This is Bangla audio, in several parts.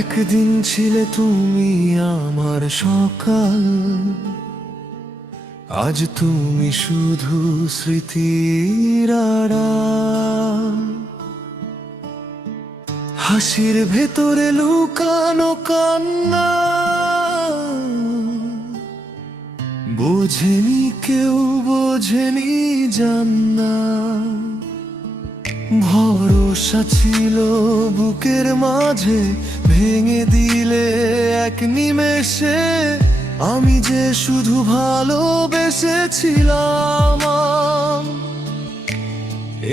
একদিন ছিলে তুমি আমার সকাল, আজ তুমি শুধু স্মৃতির আড়াল। হাসির ভেতরে লুকানো কান্না, বোঝেনি কেউ, বোঝেনি জান্না। ভরসা ছিল বুকের মাঝে, ভেঙে দিলে এক নিমেষে। আমি যে শুধু ভালোবেসেছিলাম,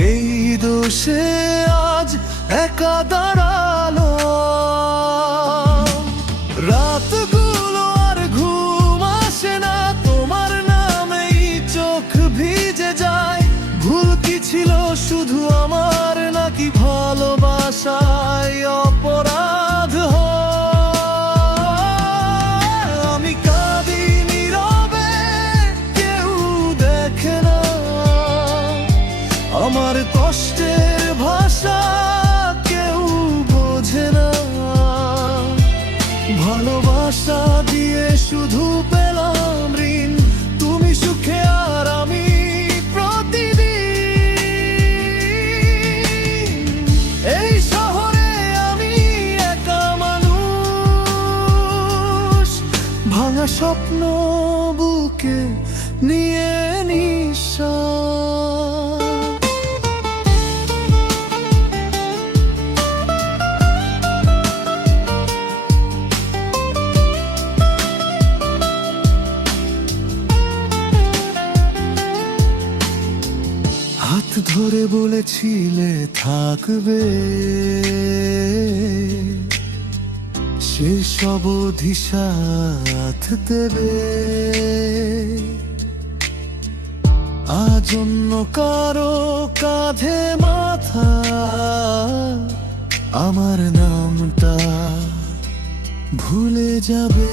এই দোষে আজ একা দাঁড়ালো। রাতগুলো আর ঘুম আসে না, তোমার নামেই চোখ ভিজে যায়। ভুল কি ছিল শুধু আমার, নাকি ভালোবাসায় অপরাধ হয়? আমি কাঁদি নীরবে, কেউ দেখে না আমার কষ্টের ভাষা, কেউ বোঝে না। ভালোবাসা দিয়ে শুধু পেলাম ঋণ, তুমি সুখে আর আমি প্রতিদিন। এই শহরে আমি একা মানুষ, ভাঙা স্বপ্ন বুকে নিয়ে নিঃশ্বাস। হাত ধরে বলেছিলে থাকবে, শেষ অবধি সাথ দেবে। আজ অন্য কারো কাঁধে মাথা, আমার নামটা ভুলে যাবে।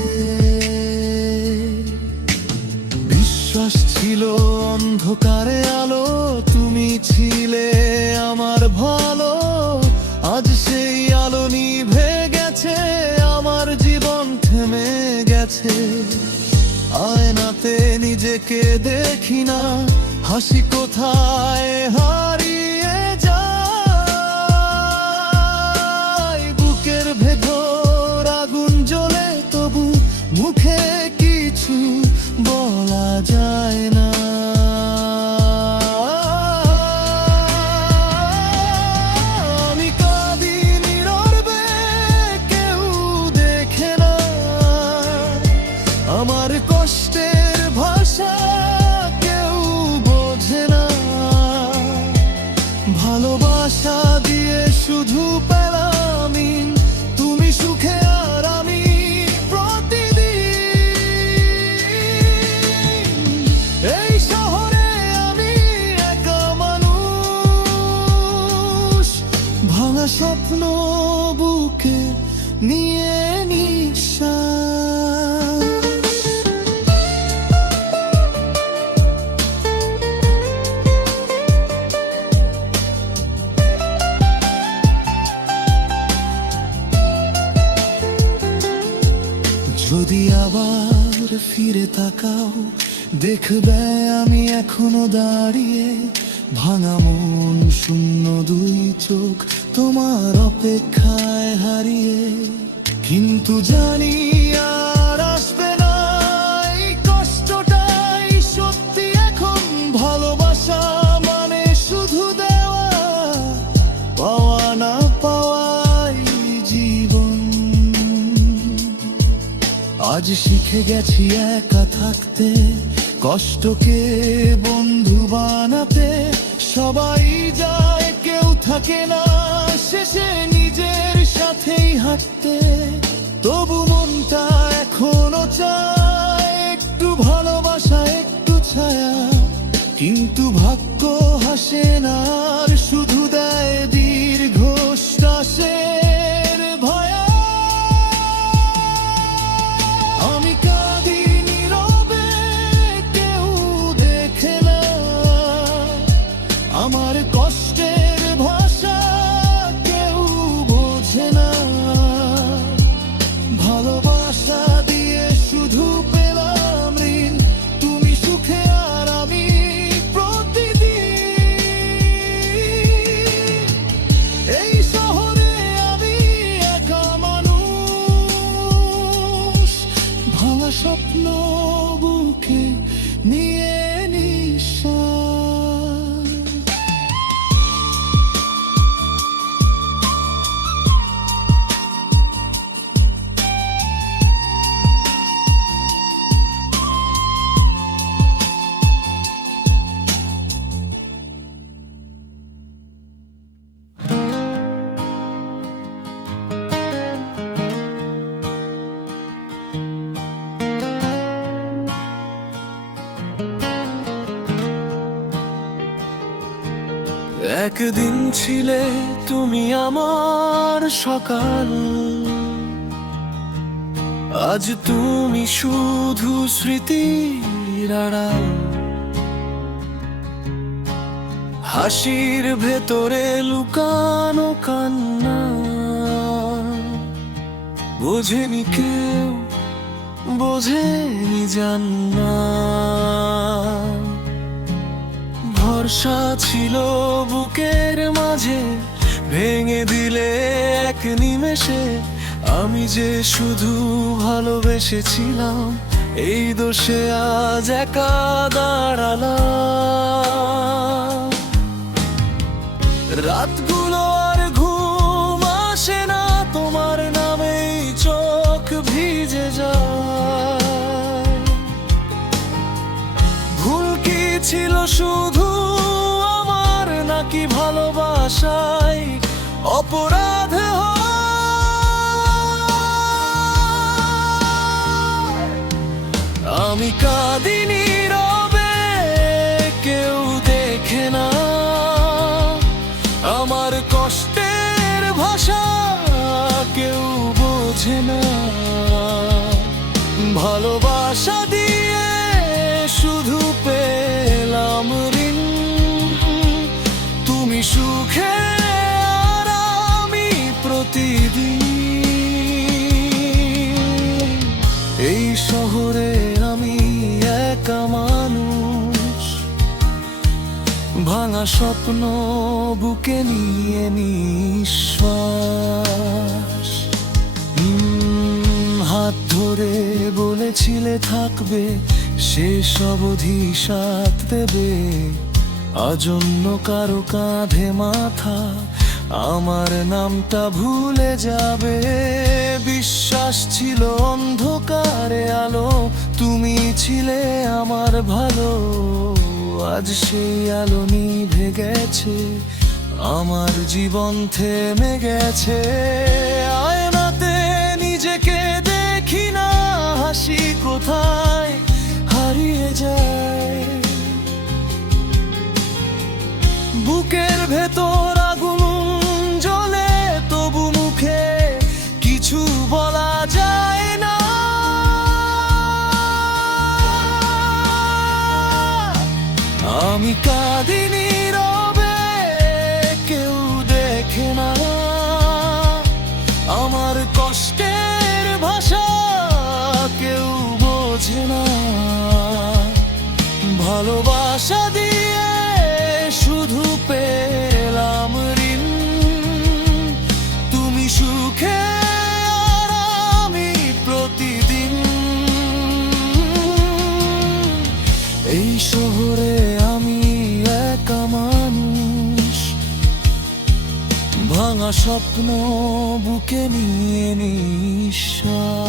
বিশ্বাস ছিল অন্ধকারে আলো, তুমি ছিলে আমার ভালো। আজ সেই আলো নিভে গেছে, আমার জীবন থেমে গেছে। আয়নাতে নিজেকে দেখি না, হাসি কোথায় হারিয়ে যায়। বুকের ভেতর আগুন জ্বলে, তবু মুখে কিছু বলা যায় না। আমি কাঁদি নীরবে, কেউ দেখে না আমার কষ্টের ভাষা, কেউ বোঝে না। ভালোবাসা দিয়ে শুধু পেলাম ঋণ, তুমি সুখে আর আমি প্রতিদিন। এই শহরে আমি একা মানুষ, ভাঙা স্বপ্ন বুকে নিয়ে নিঃশ্বাস। যদি আবার ফিরে তাকাও, দেখবে আমি এখনো দাঁড়িয়ে। ভাঙা মন, শূন্য দুই চোখ, তোমার অপেক্ষায় হারিয়ে। কিন্তু জানি আর আসবে না এই কষ্টটাই সত্যি এখন। ভালোবাসা মানে শুধু দেওয়া, পাওয়া না পাওয়াই জীবন। আজ শিখে গেছি একা থাকতে, কষ্টকে বন্ধু বানাতে। সবাই যায়, কেউ থাকে না, শেষে নিজের সাথেই হাঁটতে। তবু মনটা এখনো চায় একটু ভালোবাসা, একটু ছায়া। কিন্তু ভাগ্য হাসে না, আর শুধু দেয় দীর্ঘশ্বাসের ভয়া। আমি কাঁদি নীরবে, কেউ দেখে না আমার কষ্টের ভাষা, কেউ বোঝে না। স্বপ্ন বুকে নিয়ে নিঃশ্বাস। একদিন ছিলে তুমি আমার সকাল, আজ তুমি শুধু স্মৃতির আড়াল। হাসির ভেতরে লুকানো কান্না, বোঝেনি কেউ, বোঝেনি জান্না। ভরসা ছিল বুকের মাঝে, ভেঙে দিলে এক নিমেষে। আমি যে শুধু ভালোবেসেছিলাম, এই দোষে আজ একা দাঁড়ালাম। রাতগুলো আর ঘুম আসে না, তোমার নামেই চোখ ভিজে যায়। ভুল কি ছিল শুধু আমার, নাকি ভালোবাসায় অপরাধ হয়? আমি কাঁদিনি রবে, কেউ দেখে না আমার কষ্টের ভাষা, কেউ বোঝে না। ভালোবাসা দিয়ে শুধু পেলাম ঋণ, তুমি সুখে আর আমি প্রতিদিন। এই শহরে আমি একা মানুষ, ভাঙা স্বপ্ন বুকে নিয়ে নিঃশ্বাস। হাত ধরে বলেছিলে থাকবে, শেষ অবধি সাথ দেবে। আজ অন্য কারো কাঁধে মাথা, আমার নামটা ভুলে যাবে। বিশ্বাস ছিল অন্ধকারে আলো, তুমি ছিলে আমার ভালো। আজ সেই আলো নিভে গেছে, আমার জীবন থেমে গেছে। আয়নাতে নিজেকে দেখি না, হাসি কোথায় হারিয়ে যায়। বুকের ভেতর আগুন জ্বলে, তবু মুখে কিছু বলা যায় না। আমি কাঁদিনি রবে, কেউ দেখে না আমার কষ্টের ভাষা, কেউ বোঝে না। ভালোবাসা দিয়ে শুধু পেলাম ঋণ, তুমি সুখে আর আমি প্রতিদিন। এই শহরে আমি একা মানুষ, ভাঙা স্বপ্ন বুকে নিয়ে নিঃশ্বাস।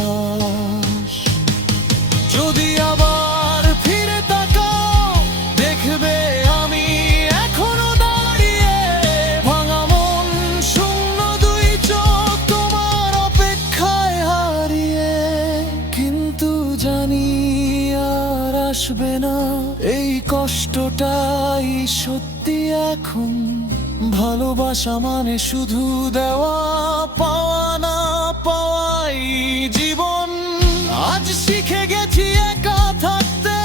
যদি আবার ফিরে তাকাও, দেখবে আমি এখনো দাঁড়িয়ে। ভাঙা মন, শূন্য দুই চোখ, তোমার অপেক্ষায় হারিয়ে। কিন্তু জানি আর আসবে না এই কষ্টটাই সত্যি এখন। ভালোবাসা মানে শুধু দেওয়া, পাওয়া না পাওয়াই জীবন। আজ শিখে গেছি একা থাকতে,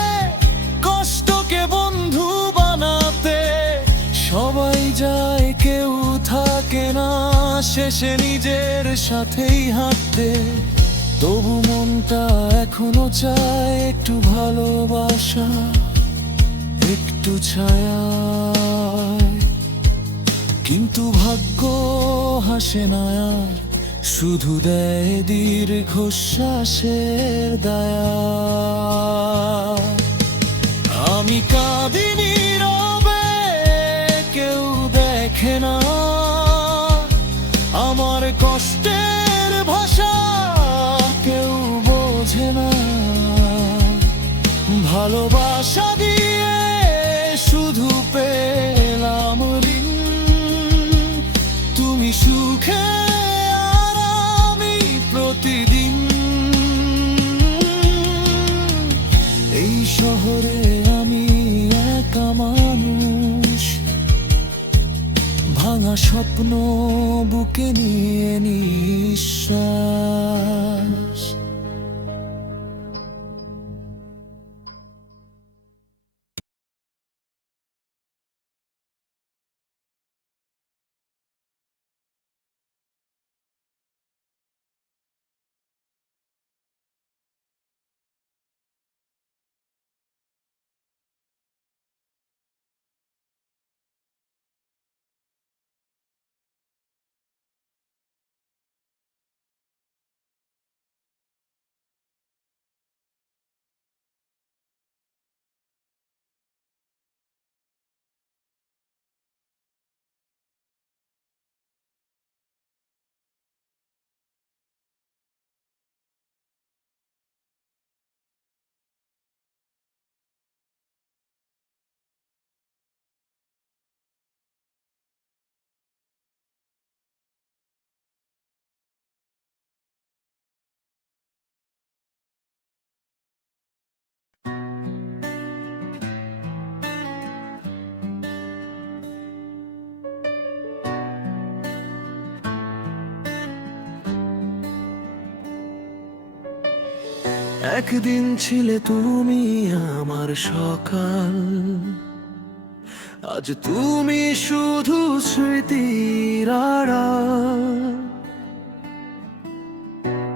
কষ্টকে বন্ধু বানাতে। সবাই যায়, কেউ থাকে না, শেষে নিজের সাথেই হাঁটতে। তবু মনটা এখনো চায় একটু ভালোবাসা, একটু ছায়া। কিন্তু ভাগ্য হাসে না আর, শুধু দেয় দীর্ঘশ্বাসের দায়া। আমি কাঁদি নীরবে, কেউ দেখে না আমার কষ্টের ভাষা, কেউ বোঝে না। ভালোবাসা দিয়ে শুধু পেলাম ঋণ, তুমি সুখে আর আমি প্রতিদিন। এই শহরে আমি একা মানুষ, ভাঙা স্বপ্ন বুকে নিয়ে নিঃশ্বাস। একদিন ছিলে তুমি আমার সকাল, আজ তুমি শুধু স্মৃতির আড়াল।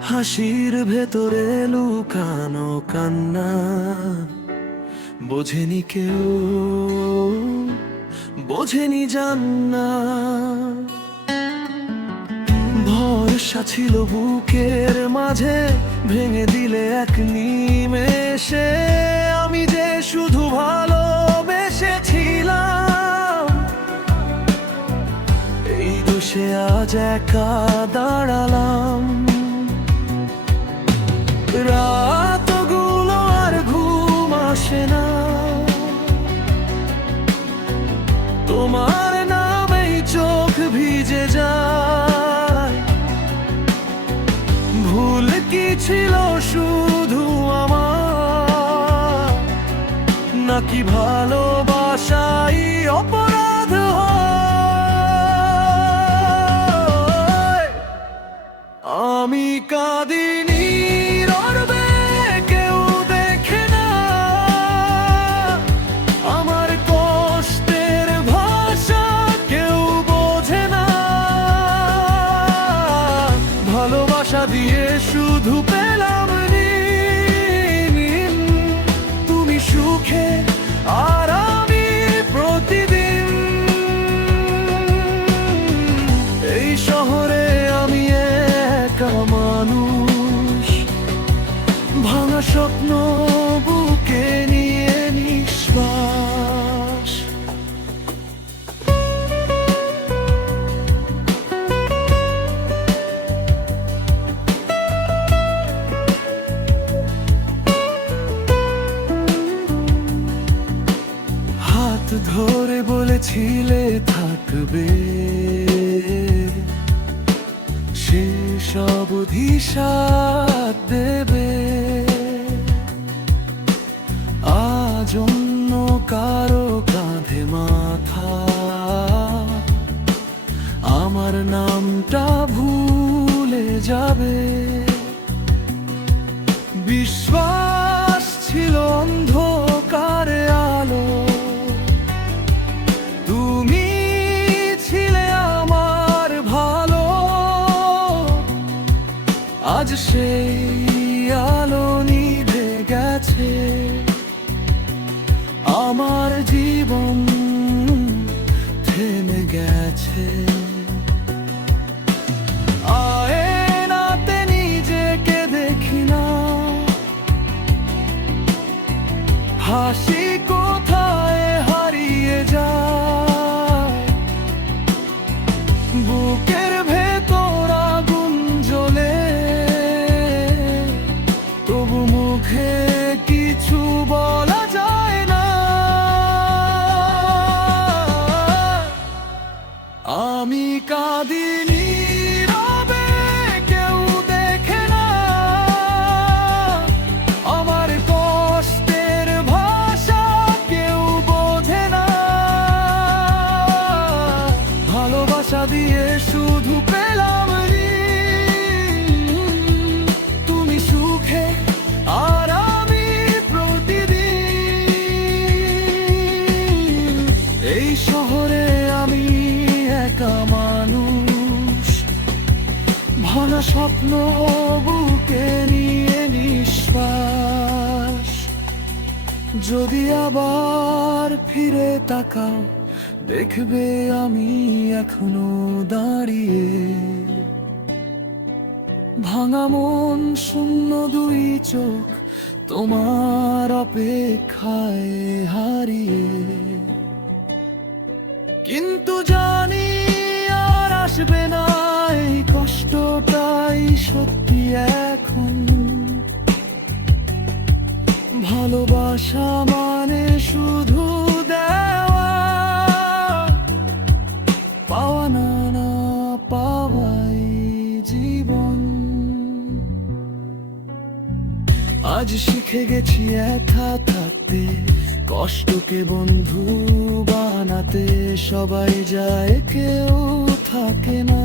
হাসির ভেতরে লুকানো কান্না, বোঝেনি কেউ, বোঝেনি জান্না। ভরসা ছিল বুকের মাঝে, ভেঙে দিলে এক নিমেষে। আমি যে শুধু ভালোবেসেছিলাম, এই দোষে আজ একা দাঁড়ালাম। রাতগুলো আর ঘুম আসে না, তোমার নামেই চোখ ভিজে যায়। ভুল কি ছিল শুধু আমার, নাকি ভালোবাসাই অপরাধ হয়? আমি কাঁদি নীরবে, কেউ দেখে না আমার কষ্টের ভাষা, কেউ বোঝে না। ভালোবাসা দিয়ে শুধু পেলাম ঋণ, তুমি সুখে আর আমি প্রতিদিন। এই শহরে আমি একা মানুষ, ভাঙা স্বপ্ন বুকে নিয়ে নিঃশ্বাস। হাত ধরে বলেছিলে থাকবে, শেষ অবধি সাথ দেবে। আজ অন্য কারো কাঁধে মাথা, আমার নামটা ভুলে যাবে। বিশ্বাস ছিল অন্ধকারে আলো, তুমি ছিলে আমার ভালো। আজ সেই আলো নিভে গেছে, আমার জীবন থেমে গেছে। আয়ে হাসি কোথায় হারিয়ে যায়, বুকের ভেতর আগুন জ্বলে, তবু মুখে কিছু বলা যায় না। আমি কাঁদি নীরবে, কেউ দেখে না আমার কষ্টের ভাষা, কেউ বোঝে না। ভালোবাসা দিয়ে শুধু পেলাম ঋণ, তুমি সুখে আর আমি প্রতিদিন। এই শহরে আমি একা মানুষ, ভাঙা স্বপ্ন বুকে নিয়ে নিঃশ্বাস। যদি আবার ফিরে তাকাও, দেখবে আমি এখনো দাঁড়িয়ে, ভাঙা মন, শূন্য দুই চোখ, তোমার অপেক্ষায় হারিয়ে। কিন্তু জানি আর আসবে না এই কষ্টটাই সত্যি এখন। ভালোবাসা মানে শুধু দেওয়া, পাওয়া না না পাওয়াই জীবন। আজ শিখে গেছি একা থাকতে, কষ্টকে বন্ধু বানাতে। সবাই যায়, কেউ থাকে না,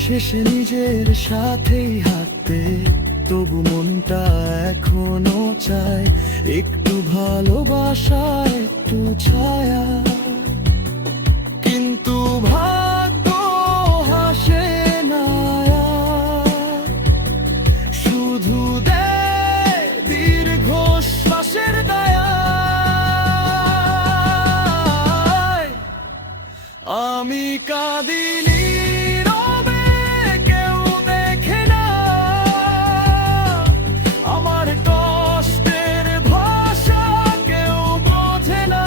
শেষে নিজের সাথেই হাঁটতে। তবু মনটা এখনো চায় একটু ভালোবাসা, একটু ছায়া। কিন্তু ভাগ্য হাসে না, শুধু দেয় দীর্ঘ শ্বাসের দায়ায়। আমি কাঁদি নীরবে, কেউ দেখে না আমার কষ্টের ভাষা, কেউ বোঝে না।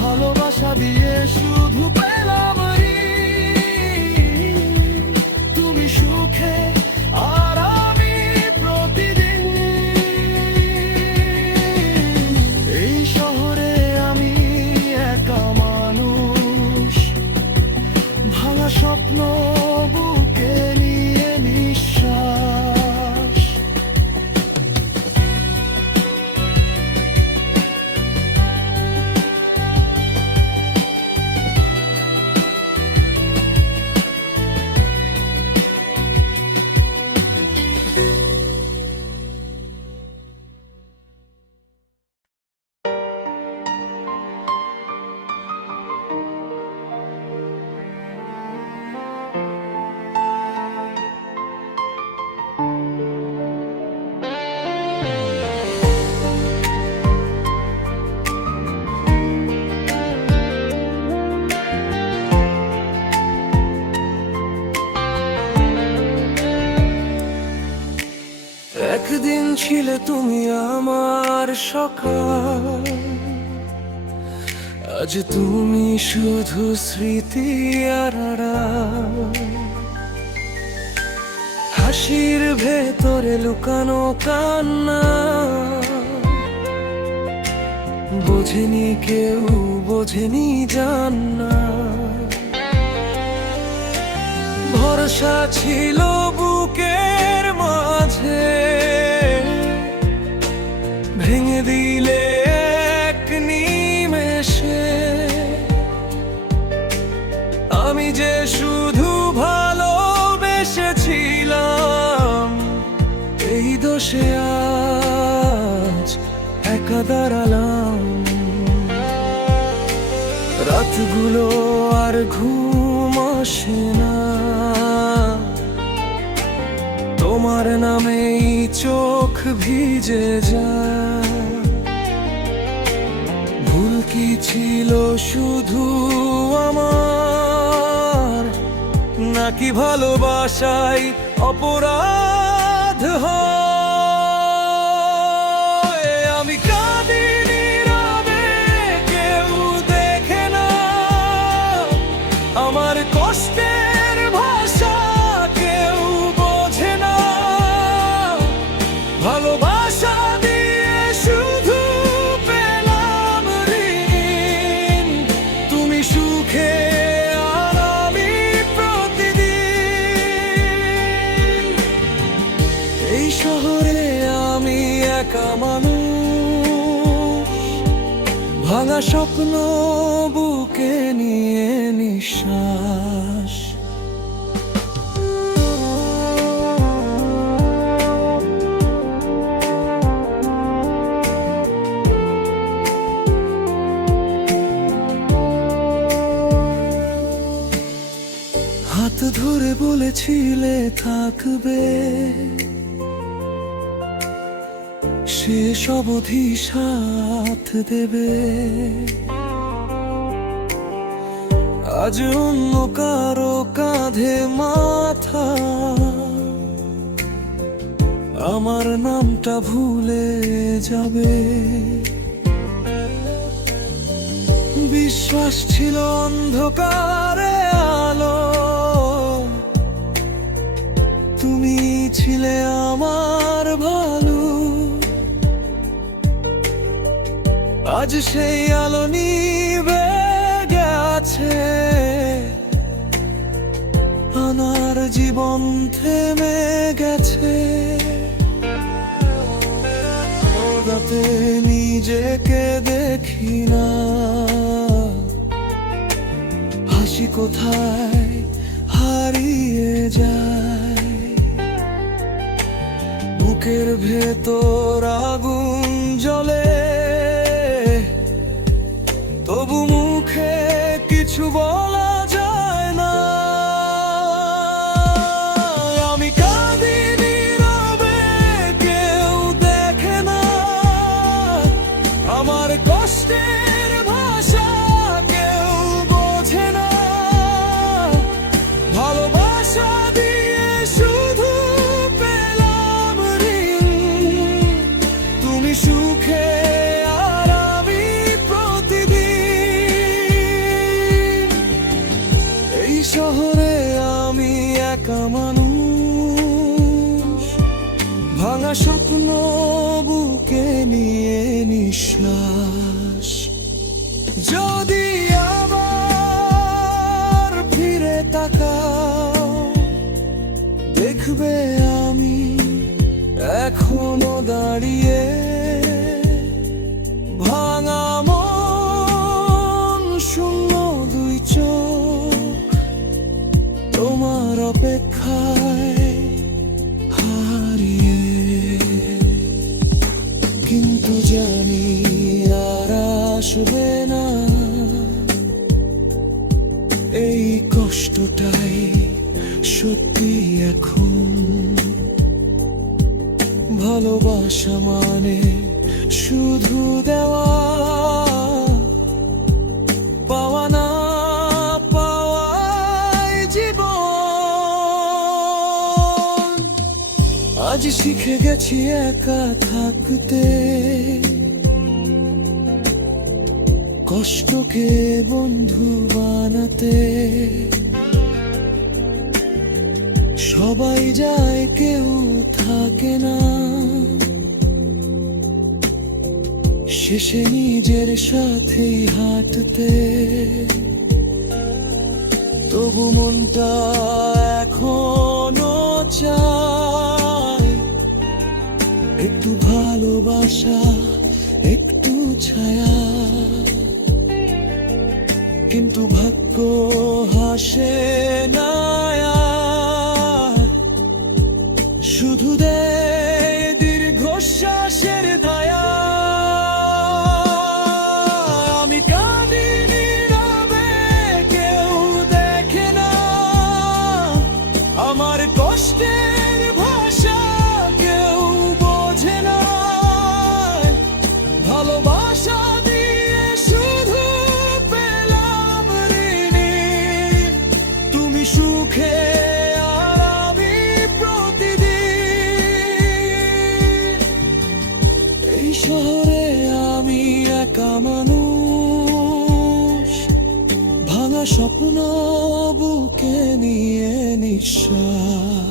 ভালোবাসা দিয়ে শুধু পেলাম ঋণ, তুমি সুখে আর আমি প্রতিদিন। এই শহরে আমি একা মানুষ, ভাঙা স্বপ্ন বুকে নিয়ে নিঃশ্বাস। একদিন ছিলে তুমি আমার সকাল, আজ তুমি শুধু স্মৃতি আর আড়াল। হাসির ভেতরে লুকানো কান্না, বোঝেনি কেউ, বোঝেনি জান্না। ভরসা ছিল বুকের মাঝে, ভেঙে দিলে এক নিমেষে। আমি যে শুধু ভালোবেসেছিলাম, এই দোষে আজ একা দাঁড়ালাম। রাতগুলো আর ঘুম আসে না, তোমার নামেই চোখ ভিজে যায়। ভুল কি ছিল শুধু আমার, নাকি ভালোবাসাই অপরাধ হয়। আমি কাঁদি নীরবে, কেউ দেখে না আমার কষ্টের ভাষা, কেউ বোঝে না। ভালোবাসা দিয়ে শুধু পেলাম ঋণ, তুমি সুখে আর আমি প্রতিদিন। এই শহরে আমি একা মানুষ, ভাঙা স্বপ্ন বুকে নিয়ে নিঃশ্বাস। হাত ধরে বলেছিলে থাকবে, শেষ অবধি সাথ দেবে। আজ অন্য কারো কাঁধে মাথা, আমার নামটা ভুলে যাবে। বিশ্বাস ছিল অন্ধকারে আলো, তুমি ছিলে আমার ভালো। আজ সেই আলো নিভে গেছে, আমার জীবন থেমে গেছে। রাতে নিজেকে দেখি না, হাসি কোথায় হারিয়ে যায়। বুকের ভেতর আগুন জ্বলে, তবু মুখে কিছু বলা যায় না। আমি কাঁদি নীরবে, কেউ দেখে না আমার কষ্টের ভাষা, কেউ বোঝে না। ভালোবাসা দিয়ে শুধু পেলাম ঋণ, তুমি সুখে আর আমি প্রতিদিন। এই শহরে আমি একা মানুষ, ভাঙা স্বপ্ন বুকে নিয়ে নিঃশ্বাস। যদি আবার ফিরে তাকাও, দেখবে আমি এখনো দাঁড়িয়ে। ভাঙা মন, শূন্য দুই চোখ, তোমার অপেক্ষায় হারিয়ে। কিন্তু জানি আর আসবে না এই কষ্টটাই সত্যি এখন। ভালোবাসা মানে শুধু দেওয়া, পাওয়া না পাওয়াই জীবন। আজ শিখে গেছি একা থাকতে, কষ্টকে বন্ধু বানাতে। সবাই যায়, কেউ থাকে না, শেষে নিজের সাথেই হাঁটতে। তবু মনটা এখনো চায় একটু ভালোবাসা, একটু ছায়া। কিন্তু ভাগ্য হাসে না, শুধু দেয় দীর্ঘশ্বাসের দায়া। আমি কাঁদি নীরবে, কেউ দেখে না আমার কষ্টের ভাষা, কেউ বোঝে না। ভালোবাসা দিয়ে শুধু পেলাম ঋণ, তুমি বুকে নিয়ে নিঃশ্বাস।